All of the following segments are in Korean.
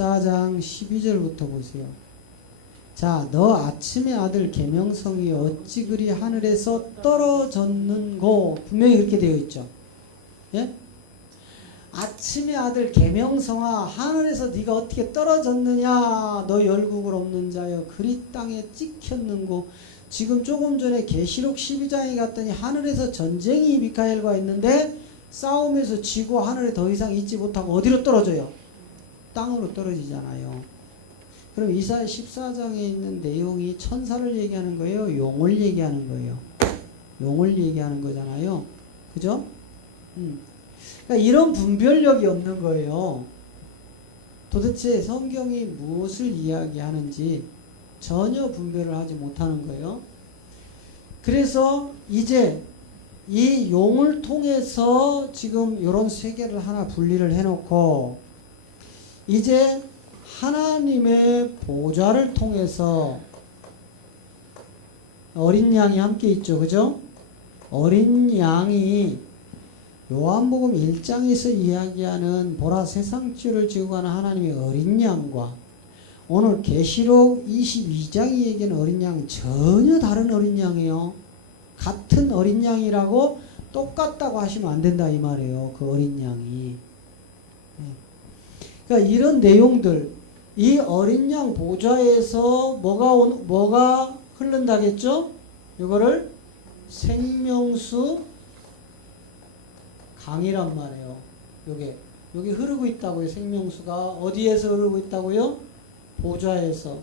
14장 12절부터 보세요. 자, 너 아침의 아들 계명성이 어찌 그리 하늘에서 떨어졌는고 분명히 이렇게 되어 있죠. 예? 아침의 아들 계명성아 하늘에서 네가 어떻게 떨어졌느냐 너 열국을 없는 자여 그리 땅에 찍혔는고 지금 조금 전에 계시록 12장에 갔더니 하늘에서 전쟁이 미카엘과 있는데 싸움에서 지고 하늘에 더 이상 있지 못하고 어디로 떨어져요? 땅으로 떨어지잖아요. 그럼 이사야 14장에 있는 내용이 천사를 얘기하는 거예요? 용을 얘기하는 거예요? 용을 얘기하는 거잖아요. 그죠? 음. 그러니까 이런 분별력이 없는 거예요. 도대체 성경이 무엇을 이야기하는지 전혀 분별을 하지 못하는 거예요. 그래서 이제 이 용을 통해서 지금 이런 세계를 하나 분리를 해놓고 이제 하나님의 보좌를 통해서 어린 양이 함께 있죠. 그죠? 어린 양이 요한복음 1장에서 이야기하는 보라 세상주를 지고 가는 하나님의 어린 양과 오늘 계시록 22장이 얘기하는 어린 양은 전혀 다른 어린 양이에요. 같은 어린 양이라고 똑같다고 하시면 안 된다 이 말이에요. 그 어린 양이. 네. 그러니까 이런 내용들 이 어린 양 보좌에서 뭐가 온, 뭐가 흐른다겠죠? 이거를 생명수 강이란 말이에요. 요게 여기 흐르고 있다고요. 생명수가 어디에서 흐르고 있다고요? 보좌에서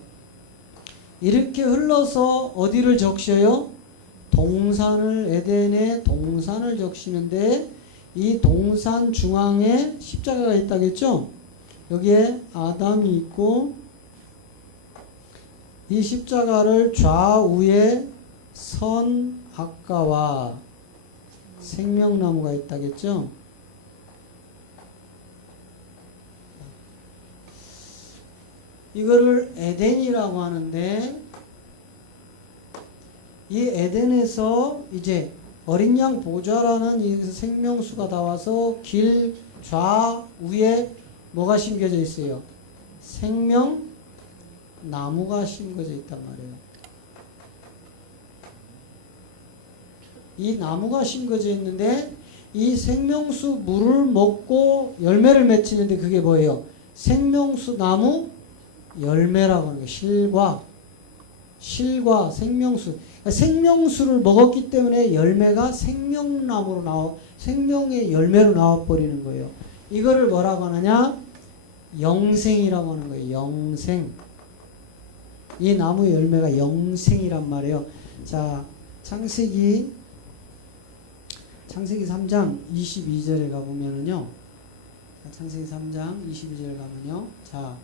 이렇게 흘러서 어디를 적셔요? 동산을 에덴의 동산을 적시는데 이 동산 중앙에 십자가가 있다겠죠? 여기에 아담이 있고 이 십자가를 좌우에 선악과와 생명나무가 있다겠죠? 이거를 에덴이라고 하는데 이 에덴에서 이제 어린 양 보좌라는 이 생명수가 나와서 길 좌우에 뭐가 심겨져 있어요? 생명 나무가 심겨져 있단 말이에요. 이 나무가 심겨져 있는데 이 생명수 물을 먹고 열매를 맺히는데 그게 뭐예요? 생명수 나무 열매라고 하는 거 실과 실과 생명수 그러니까 생명수를 먹었기 때문에 열매가 생명나무로 나와 생명의 열매로 나와 버리는 거예요. 이거를 뭐라고 하느냐? 영생이라고 하는 거예요. 영생. 이 나무의 열매가 영생이란 말이에요. 자, 창세기 창세기 3장 22절에 가 보면은요. 창세기 3장 22절 가면요. 자,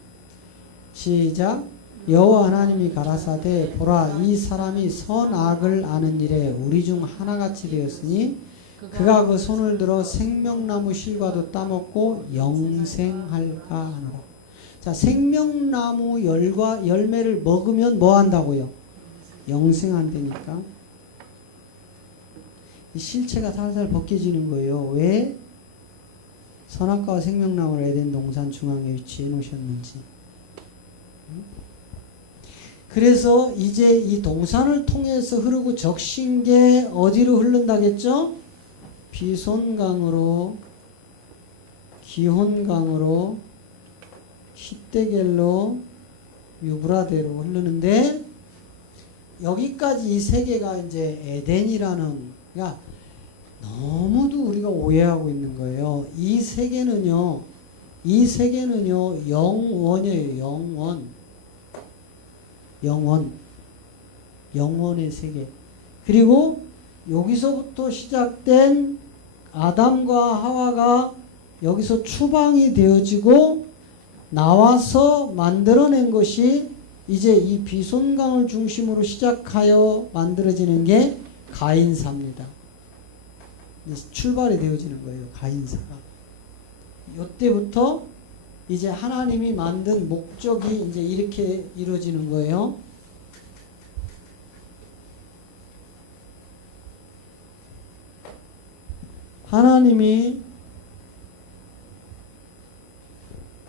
시작. 여호와 하나님이 가라사대 보라 이 사람이 선악을 아는 일에 우리 중 하나같이 되었으니 그가 그 손을 들어 생명나무 실과도 따먹고 영생할까 하노라. 자, 생명나무 열과 열매를 먹으면 뭐 한다고요? 영생한다니까. 이 실체가 살살 벗겨지는 거예요. 왜? 선악과와 생명나무를 에덴 동산 중앙에 위치해 놓으셨는지. 그래서 이제 이 동산을 통해서 흐르고 적신 게 어디로 흐른다겠죠? 비손강으로, 기혼강으로, 히데겔로, 유브라데로 흐르는데 여기까지 이세 개가 이제 에덴이라는 그러니까 너무도 우리가 오해하고 있는 거예요. 이세 개는요, 이세 개는요 영원이에요. 영원, 영원, 영원의 세계. 그리고 여기서부터 시작된 아담과 하와가 여기서 추방이 되어지고 나와서 만들어낸 것이 이제 이 비손강을 중심으로 시작하여 만들어지는 게 가인사입니다. 출발이 되어지는 거예요. 가인사가. 이때부터 이제 하나님이 만든 목적이 이제 이렇게 이루어지는 거예요. 하나님이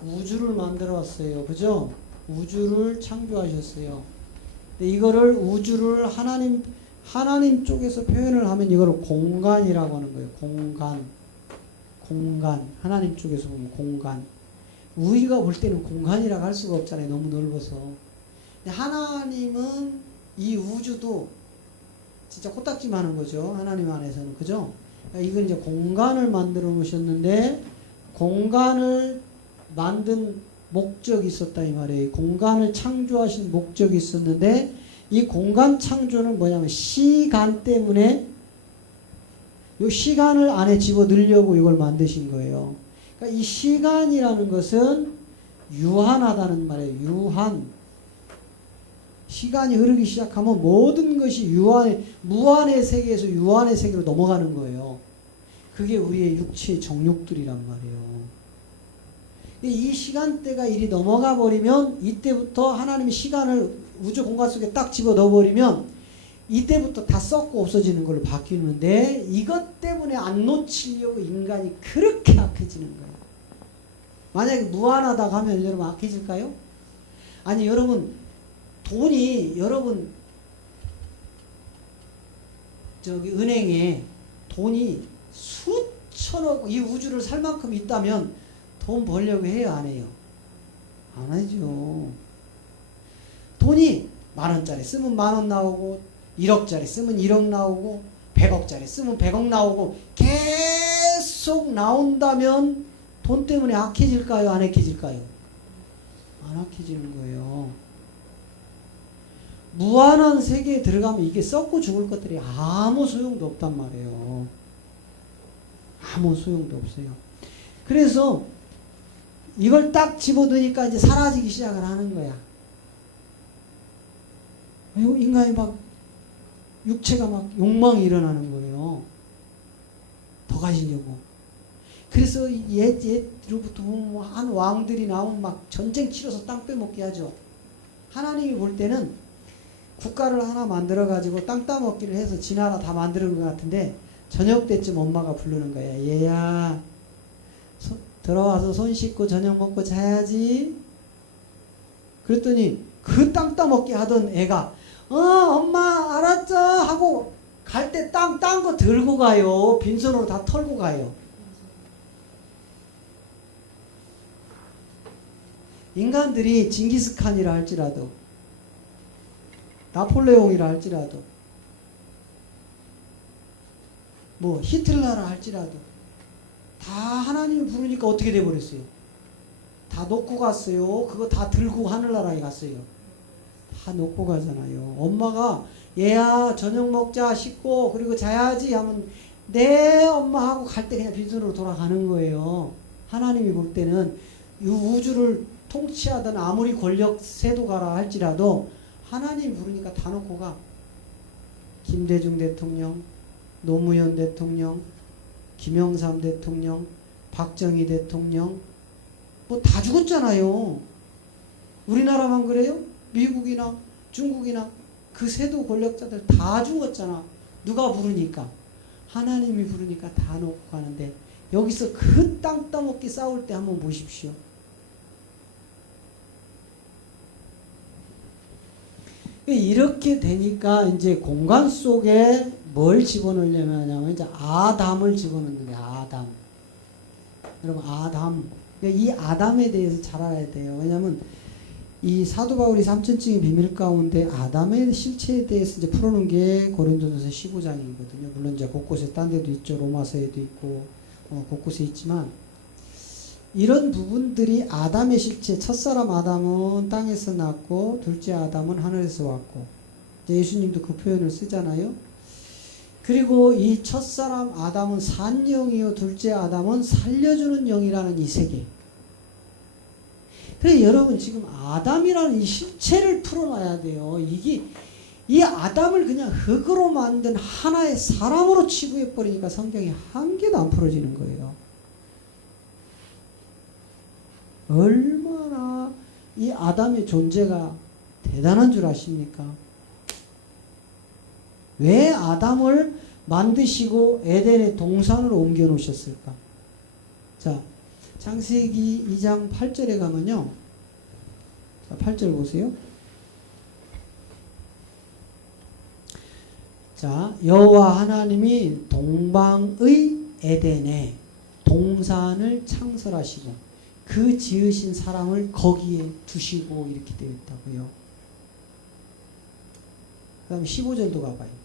우주를 만들어 왔어요. 그죠? 우주를 창조하셨어요. 근데 이거를 우주를 하나님 하나님 쪽에서 표현을 하면 이거를 공간이라고 하는 거예요. 공간. 공간. 하나님 쪽에서 보면 공간. 우리가 볼 때는 공간이라고 할 수가 없잖아요. 너무 넓어서. 근데 하나님은 이 우주도 진짜 코딱지만 한 거죠. 하나님 안에서는. 그죠? 그러니까 이건 이제 공간을 만들어 놓으셨는데 공간을 만든 목적이 있었다 이 말이에요. 공간을 창조하신 목적이 있었는데 이 공간 창조는 뭐냐면 시간 때문에 이 시간을 안에 집어 넣으려고 이걸 만드신 거예요. 그러니까 이 시간이라는 것은 유한하다는 말이에요. 유한. 시간이 흐르기 시작하면 모든 것이 유한의 무한의 세계에서 유한의 세계로 넘어가는 거예요. 그게 우리의 육체의 정욕들이란 말이에요. 이 시간대가 이리 넘어가 버리면 이때부터 하나님이 시간을 우주 공간 속에 딱 집어 넣어 버리면 이때부터 다 썩고 없어지는 걸로 바뀌는데 이것 때문에 안 놓치려고 인간이 그렇게 악해지는 거예요. 만약에 무한하다고 하면 여러분 악해질까요? 아니 여러분 돈이 여러분 저기 은행에 돈이 수천억 이 우주를 살 만큼 있다면 돈 벌려고 해요 안 해요? 안 하죠. 돈이 만 원짜리 쓰면 만 원 나오고 1억짜리 쓰면 1억 나오고 100억짜리 쓰면 100억 나오고 계속 나온다면 돈 때문에 악해질까요? 안 악해질까요? 안 악해지는 거예요. 무한한 세계에 들어가면 이게 썩고 죽을 것들이 아무 소용도 없단 말이에요. 아무 소용도 없어요. 그래서 이걸 딱 집어넣으니까 이제 사라지기 시작을 하는 거야. 인간이 막 육체가 막 욕망이 일어나는 거예요. 더 가지려고. 그래서 옛, 옛로부터 보면 한 왕들이 나오면 막 전쟁 치러서 땅 빼먹게 하죠. 하나님이 볼 때는 국가를 하나 만들어 가지고 땅 따먹기를 해서 지 나라 다 만드는 것 같은데 저녁 때쯤 엄마가 부르는 거야. 얘야, 손- 들어와서 손 씻고 저녁 먹고 자야지. 그랬더니 그 땅 따먹기 하던 애가 어 엄마 알았죠 하고 갈 때 땅 딴 거 들고 가요. 빈손으로 다 털고 가요. 인간들이 징기스칸이라 할지라도 나폴레옹이라 할지라도 뭐 히틀러라 할지라도 다 하나님이 부르니까 어떻게 돼 버렸어요? 다 놓고 갔어요. 그거 다 들고 하늘나라에 갔어요. 다 놓고 가잖아요. 엄마가 얘야 저녁 먹자 씻고 그리고 자야지 하면 네 엄마 하고 갈 때 그냥 빈손으로 돌아가는 거예요. 하나님이 볼 때는 이 우주를 통치하던 아무리 권력 세도가라 할지라도 하나님이 부르니까 다 놓고 가. 김대중 대통령, 노무현 대통령, 김영삼 대통령, 박정희 대통령, 뭐 다 죽었잖아요. 우리나라만 그래요? 미국이나 중국이나 그 세도 권력자들 다 죽었잖아. 누가 부르니까? 하나님이 부르니까 다 놓고 가는데 여기서 그 땅 따먹기 싸울 때 한번 보십시오. 이렇게 되니까 이제 공간 속에 뭘 집어넣으려면 하냐면 이제 아담을 집어넣는 거예요. 아담. 여러분 아담. 그러니까 이 아담에 대해서 잘 알아야 돼요. 왜냐하면 이 사도 바울이 삼천증의 비밀 가운데 아담의 실체에 대해서 이제 풀어놓은 게 고린도전서 15장이거든요. 물론 이제 곳곳에 딴 데도 있죠. 로마서에도 있고 어, 곳곳에 있지만 이런 부분들이 아담의 실체, 첫사람 아담은 땅에서 났고 둘째 아담은 하늘에서 왔고 예수님도 그 표현을 쓰잖아요. 그리고 이 첫사람 아담은 산 영이요 둘째 아담은 살려주는 영이라는 이 세계. 그래 여러분 지금 아담이라는 이 실체를 풀어놔야 돼요. 이게 이 아담을 그냥 흙으로 만든 하나의 사람으로 취급해 버리니까 성경이 한 개도 안 풀어지는 거예요. 얼마나 이 아담의 존재가 대단한 줄 아십니까? 왜 아담을 만드시고 에덴의 동산으로 옮겨 놓으셨을까? 자, 창세기 2장 8절에 가면요. 자, 8절 보세요. 자, 여호와 하나님이 동방의 에덴에 동산을 창설하시고 그 지으신 사람을 거기에 두시고 이렇게 되어 있다고요. 그 다음에 15절도 가봐요.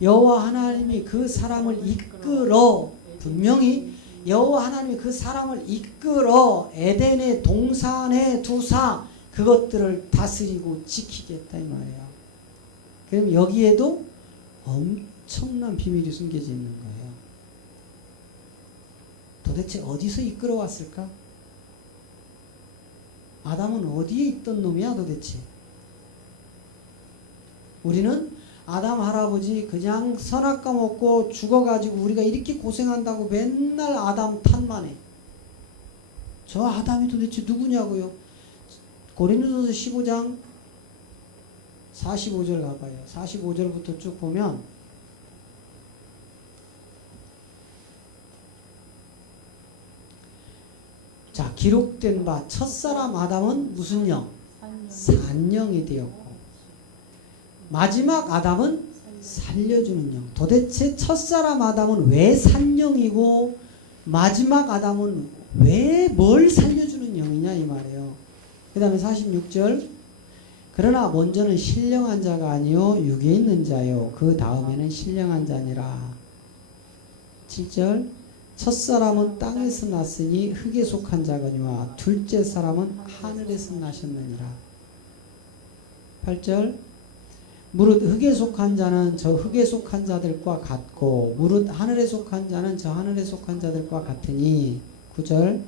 여호와 하나님이 그 사람을 이끌어 분명히 여호와 하나님이 그 사람을 이끌어 에덴의 동산에 두사 그것들을 다스리고 지키겠다 이 말이에요. 그럼 여기에도 엄청난 비밀이 숨겨져 있는 거예요. 도대체 어디서 이끌어 왔을까? 아담은 어디에 있던 놈이야 도대체? 우리는 아담 할아버지 그냥 선악과 먹고 죽어가지고 우리가 이렇게 고생한다고 맨날 아담 탓만 해. 저 아담이 도대체 누구냐고요? 고린도서 15장 45절 가봐요. 45절부터 쭉 보면 자 기록된 바 첫사람 아담은 무슨 영? 산영이 되었고 마지막 아담은 살려주는 영. 도대체 첫사람 아담은 왜 산영이고 마지막 아담은 왜 뭘 살려주는 영이냐 이 말이에요. 그 다음에 46절. 그러나 먼저는 신령한 자가 아니요 육에 있는 자요. 그 다음에는 신령한 자니라. 7절. 첫사람은 땅에서 났으니 흙에 속한 자거니와 둘째 사람은 하늘에서 나셨느니라. 8절 무릇 흙에 속한 자는 저 흙에 속한 자들과 같고 무릇 하늘에 속한 자는 저 하늘에 속한 자들과 같으니. 9절.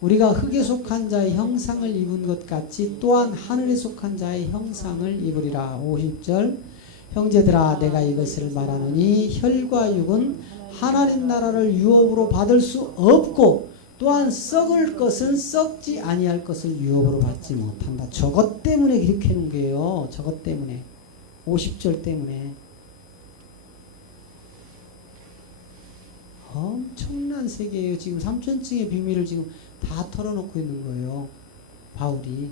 우리가 흙에 속한 자의 형상을 입은 것 같이 또한 하늘에 속한 자의 형상을 입으리라. 50절. 형제들아 내가 이것을 말하노니 혈과 육은 하나님 나라를 유업으로 받을 수 없고 또한 썩을 것은 썩지 아니할 것을 유업으로 받지 못한다. 저것 때문에 이렇게 해놓은 거예요. 저것 때문에 50절 때문에 엄청난 세계예요. 지금 삼천층의 비밀을 지금 다 털어놓고 있는 거예요. 바울이.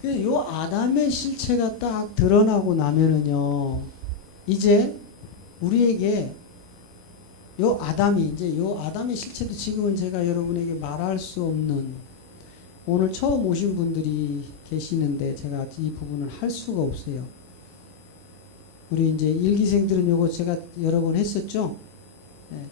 그래서 요 아담의 실체가 딱 드러나고 나면은요, 이제 우리에게 요 아담이 이제 요 아담의 실체도 지금은 제가 여러분에게 말할 수 없는 오늘 처음 오신 분들이 계시는데 제가 이 부분을 할 수가 없어요. 우리 이제 일기생들은 요거 제가 여러 번 했었죠. 네.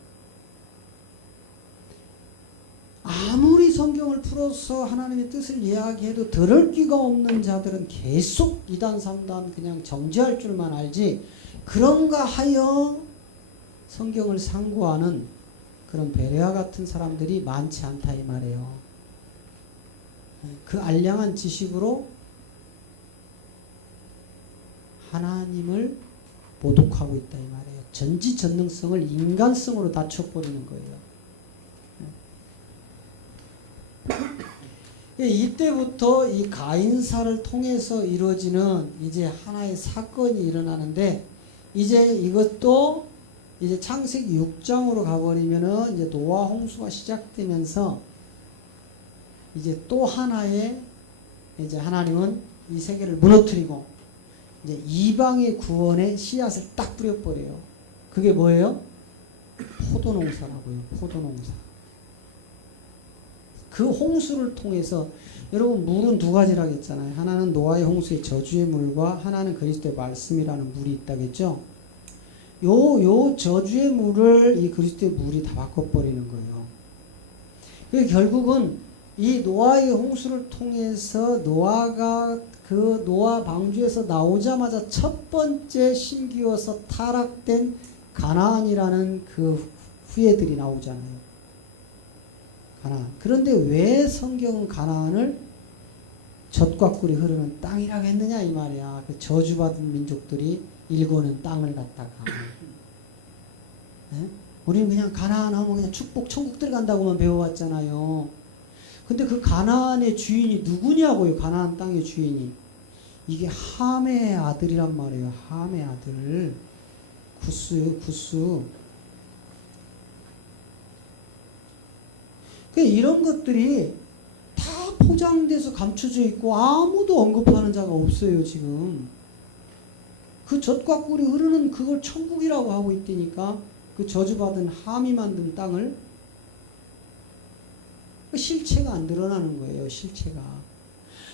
아무리 성경을 풀어서 하나님의 뜻을 이야기해도 들을 끼가 없는 자들은 계속 2단, 3단 그냥 정지할 줄만 알지 그런가 하여 성경을 상고하는 그런 베레아 같은 사람들이 많지 않다 이 말이에요. 그 알량한 지식으로 하나님을 모독하고 있다 이 말이에요. 전지전능성을 인간성으로 낮춰버리는 거예요. 예, 이때부터 이 가인사를 통해서 이루어지는 이제 하나의 사건이 일어나는데 이제 이것도 이제 창세기 6장으로 가버리면은 이제 노아 홍수가 시작되면서 이제 또 하나의 이제 하나님은 이 세계를 무너뜨리고 이제 이방의 구원의 씨앗을 딱 뿌려버려요. 그게 뭐예요? 포도농사라고요. 포도농사. 그 홍수를 통해서 여러분 물은 두 가지라고 했잖아요. 하나는 노아의 홍수의 저주의 물과 하나는 그리스도의 말씀이라는 물이 있다겠죠. 요, 요 저주의 물을 이 그리스도의 물이 다 바꿔버리는 거예요. 그 결국은 이 노아의 홍수를 통해서 노아가 그 노아 방주에서 나오자마자 첫 번째 심기어서 타락된 가나안이라는 그 후예들이 나오잖아요. 가나안. 그런데 왜 성경은 가나안을 젖과 꿀이 흐르는 땅이라고 했느냐 이 말이야. 그 저주받은 민족들이 일궈는 땅을 갖다가. 네? 우리는 그냥 가나안 하면 그냥 축복 천국 들어간다고만 배워왔잖아요. 근데 그 가나안의 주인이 누구냐고요. 가나안 땅의 주인이. 이게 함의 아들이란 말이에요. 함의 아들. 구스, 구스. 그 이런 것들이 다 포장돼서 감춰져 있고 아무도 언급하는 자가 없어요, 지금. 그 젖과 꿀이 흐르는 그걸 천국이라고 하고 있다니까. 그 저주받은 함이 만든 땅을 그 실체가 안 드러나는 거예요, 실체가.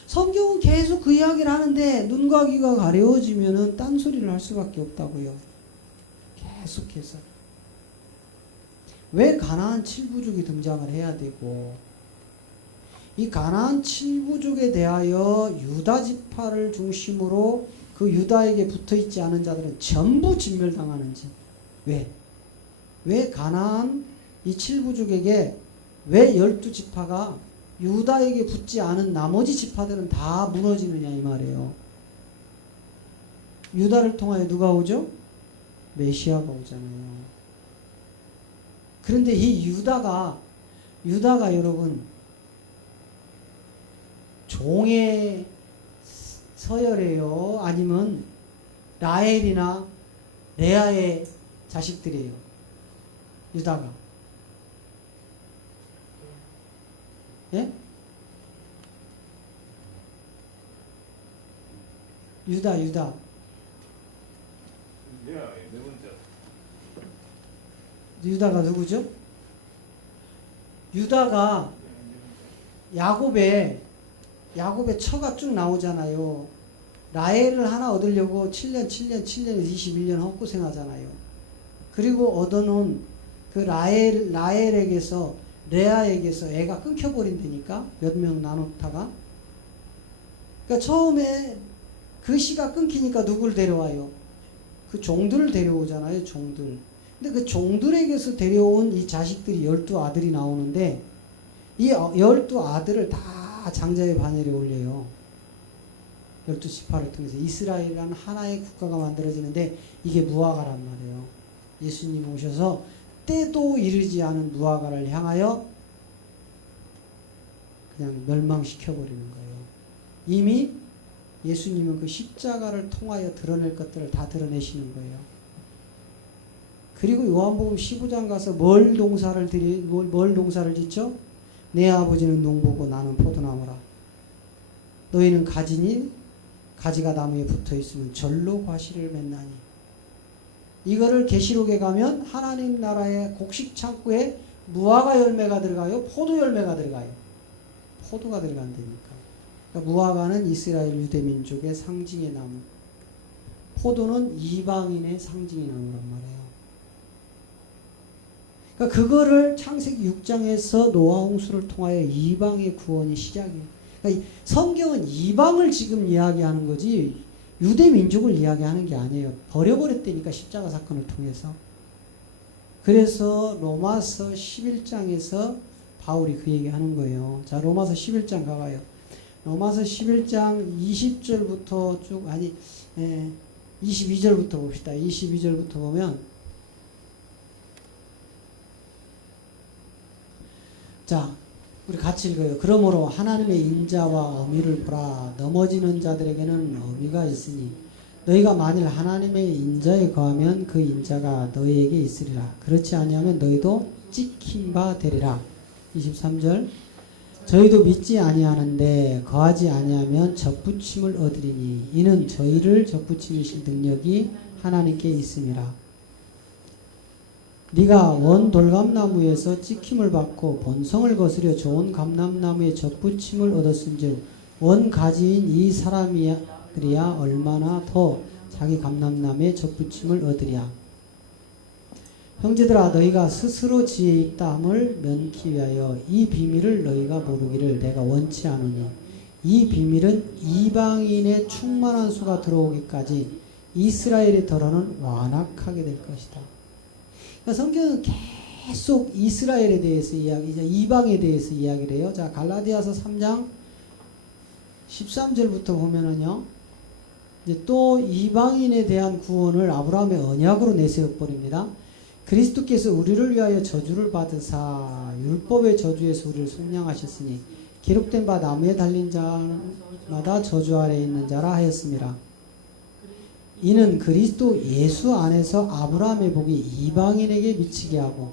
성경은 계속 그 이야기를 하는데 눈과 귀가 가려워지면은 딴소리를 할 수밖에 없다고요. 계속해서. 왜 가나안 칠부족이 등장을 해야 되고 이 가나안 칠부족에 대하여 유다 지파를 중심으로 그 유다에게 붙어 있지 않은 자들은 전부 진멸당하는지 왜? 왜 가나안 이 칠부족에게 왜 열두 지파가 유다에게 붙지 않은 나머지 지파들은 다 무너지느냐 이 말이에요. 유다를 통하여 누가 오죠? 메시아가 오잖아요. 그런데 이 유다가 유다가 여러분 종의 서열이에요? 아니면 라헬이나 레아의 자식들이에요? 유다가. 예? 유다, 유다. 네, 네 번째. 유다가 누구죠? 유다가 야곱의 야곱의 처가 쭉 나오잖아요. 라헬을 하나 얻으려고 7년, 7년, 7년에서 21년 헛고생 하잖아요. 그리고 얻어놓은 그 라헬, 라헬에게서, 레아에게서 애가 끊겨버린다니까? 몇 명 나눴다가. 그러니까 처음에 그 씨가 끊기니까 누굴 데려와요? 그 종들을 데려오잖아요, 종들. 근데 그 종들에게서 데려온 이 자식들이 열두 아들이 나오는데, 이 어, 열두 아들을 다 장자의 반열에 올려요. 열두 지파를 통해서 이스라엘이라는 하나의 국가가 만들어지는데 이게 무화과란 말이에요. 예수님 오셔서 때도 이르지 않은 무화과를 향하여 그냥 멸망시켜 버리는 거예요. 이미 예수님은 그 십자가를 통하여 드러낼 것들을 다 드러내시는 거예요. 그리고 요한복음 15장 가서 뭘 동사를 드리 뭘, 뭘 동사를 짓죠? 내 아버지는 농부고 나는 포도나무라. 너희는 가지니 가지가 나무에 붙어 있으면 절로 과실을 맺나니. 이거를 계시록에 가면 하나님 나라의 곡식 창고에 무화과 열매가 들어가요, 포도 열매가 들어가요. 포도가 들어간다니까. 그러니까 무화과는 이스라엘 유대 민족의 상징의 나무. 포도는 이방인의 상징의 나무란 말이에요. 그러니까 그거를 창세기 6장에서 노아 홍수를 통하여 이방의 구원이 시작이에요. 그러니까 성경은 이방을 지금 이야기하는 거지 유대 민족을 이야기하는 게 아니에요. 버려버렸다니까 십자가 사건을 통해서. 그래서 로마서 11장에서 바울이 그 얘기하는 거예요. 자 로마서 11장 가봐요. 로마서 11장 20절부터 쭉 아니 예, 22절부터 봅시다. 22절부터 보면 자, 우리 같이 읽어요. 그러므로 하나님의 인자와 어미를 보라. 넘어지는 자들에게는 어미가 있으니 너희가 만일 하나님의 인자에 거하면 그 인자가 너희에게 있으리라. 그렇지 아니하면 너희도 찍힌 바 되리라. 23절 저희도 믿지 아니하는데 거하지 아니하면 접붙임을 얻으리니 이는 저희를 접붙이실 능력이 하나님께 있음이라. 네가 원 돌감나무에서 찍힘을 받고 본성을 거스려 좋은 감람나무에 접붙임을 얻었은즉 원 가지인 이 사람이야 얼마나 더 자기 감람나무에 접붙임을 얻으랴 형제들아 너희가 스스로 지혜 있다함을 면키 위하여 이 비밀을 너희가 모르기를 내가 원치 않으니 이 비밀은 이방인의 충만한 수가 들어오기까지 이스라엘의 덜어는 완악하게 될 것이다. 그러니까 성경은 계속 이스라엘에 대해서 이야기, 이방에 대해서 이야기를 해요. 자, 갈라디아서 3장 13절부터 보면은요. 또 이방인에 대한 구원을 아브라함의 언약으로 내세워 버립니다. 그리스도께서 우리를 위하여 저주를 받으사 율법의 저주에서 우리를 속량하셨으니 기록된 바 나무에 달린 자마다 저주 아래 있는 자라 하였습니다. 이는 그리스도 예수 안에서 아브라함의 복이 이방인에게 미치게 하고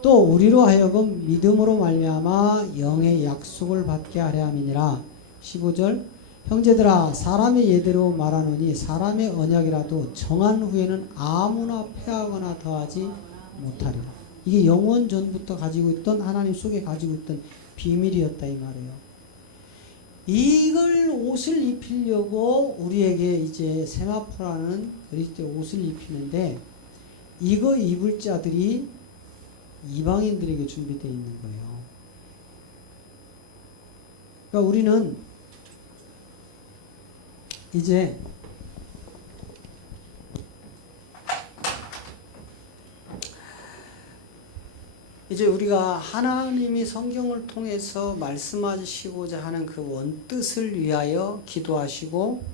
또 우리로 하여금 믿음으로 말미암아 영의 약속을 받게 하려 함이니라. 15절 형제들아 사람의 예대로 말하노니 사람의 언약이라도 정한 후에는 아무나 패하거나 더하지 못하리라. 이게 영원 전부터 가지고 있던 하나님 속에 가지고 있던 비밀이었다 이 말이에요. 이걸 옷을 입히려고 우리에게 이제 세마포라는 그리스도의 옷을 입히는데 이거 입을 자들이 이방인들에게 준비되어 있는 거예요. 그러니까 우리는 이제 이제 우리가 하나님이 성경을 통해서 말씀하시고자 하는 그 원뜻을 위하여 기도하시고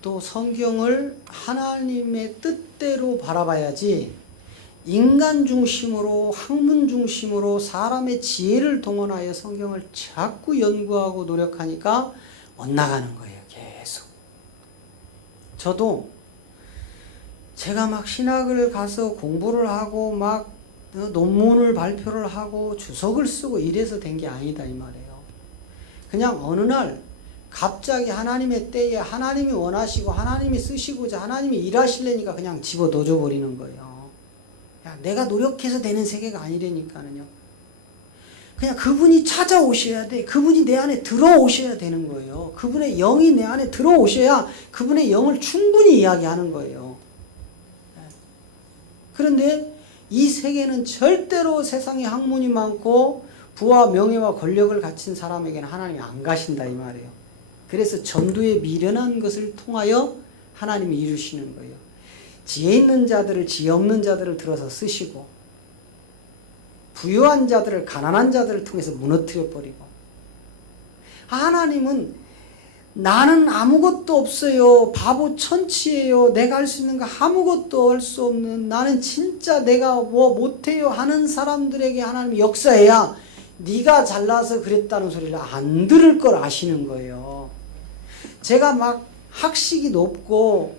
또 성경을 하나님의 뜻대로 바라봐야지 인간 중심으로 학문 중심으로 사람의 지혜를 동원하여 성경을 자꾸 연구하고 노력하니까 엇나가는 거예요. 계속. 저도 제가 막 신학을 가서 공부를 하고 막 논문을 발표를 하고 주석을 쓰고 이래서 된 게 아니다 이 말이에요. 그냥 어느 날 갑자기 하나님의 때에 하나님이 원하시고 하나님이 쓰시고자 하나님이 일하실래니까 그냥 집어 넣어줘 버리는 거예요. 야, 내가 노력해서 되는 세계가 아니라니까는요. 그냥 그분이 찾아오셔야 돼. 그분이 내 안에 들어오셔야 되는 거예요. 그분의 영이 내 안에 들어오셔야 그분의 영을 충분히 이야기하는 거예요. 그런데 이 세계는 절대로 세상에 학문이 많고 부와 명예와 권력을 갖춘 사람에게는 하나님이 안 가신다 이 말이에요. 그래서 전도에 미련한 것을 통하여 하나님이 이루시는 거예요. 지혜 있는 자들을 지혜 없는 자들을 들어서 쓰시고 부유한 자들을 가난한 자들을 통해서 무너뜨려 버리고 하나님은 나는 아무것도 없어요. 바보 천치예요. 내가 할 수 있는 거 아무것도 할 수 없는 나는 진짜 내가 뭐 못해요 하는 사람들에게 하나님이 역사해야 네가 잘나서 그랬다는 소리를 안 들을 걸 아시는 거예요. 제가 막 학식이 높고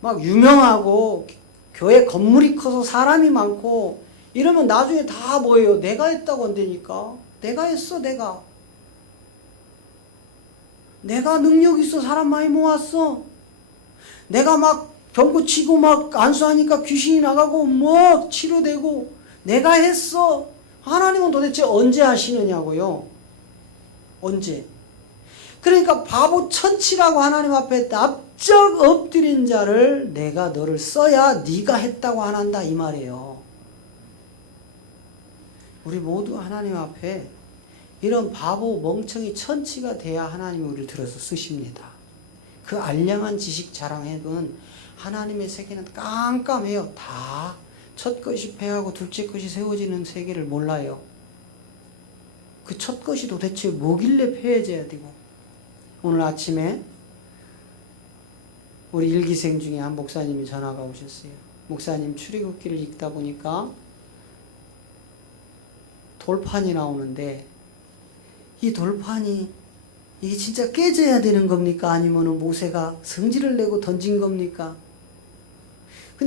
막 유명하고 교회 건물이 커서 사람이 많고 이러면 나중에 다 뭐예요? 내가 했다고 안 되니까. 내가 했어, 내가. 내가 능력 있어 사람 많이 모았어. 내가 막 병고 치고 막 안수하니까 귀신이 나가고 뭐 치료되고 내가 했어. 하나님은 도대체 언제 하시느냐고요? 언제? 그러니까 바보 천치라고 하나님 앞에 납작 엎드린 자를 내가 너를 써야 네가 했다고 하난다 이 말이에요. 우리 모두 하나님 앞에 이런 바보 멍청이 천치가 돼야 하나님이 우리를 들어서 쓰십니다. 그 알량한 지식 자랑해도 하나님의 세계는 깜깜해요. 다 첫 것이 패하고 둘째 것이 세워지는 세계를 몰라요. 그 첫 것이 도대체 뭐길래 패해져야 되고 오늘 아침에 우리 일기생 중에 한 목사님이 전화가 오셨어요. 목사님 출애굽기를 읽다 보니까 돌판이 나오는데 이 돌판이 이게 진짜 깨져야 되는 겁니까? 아니면 모세가 성질을 내고 던진 겁니까?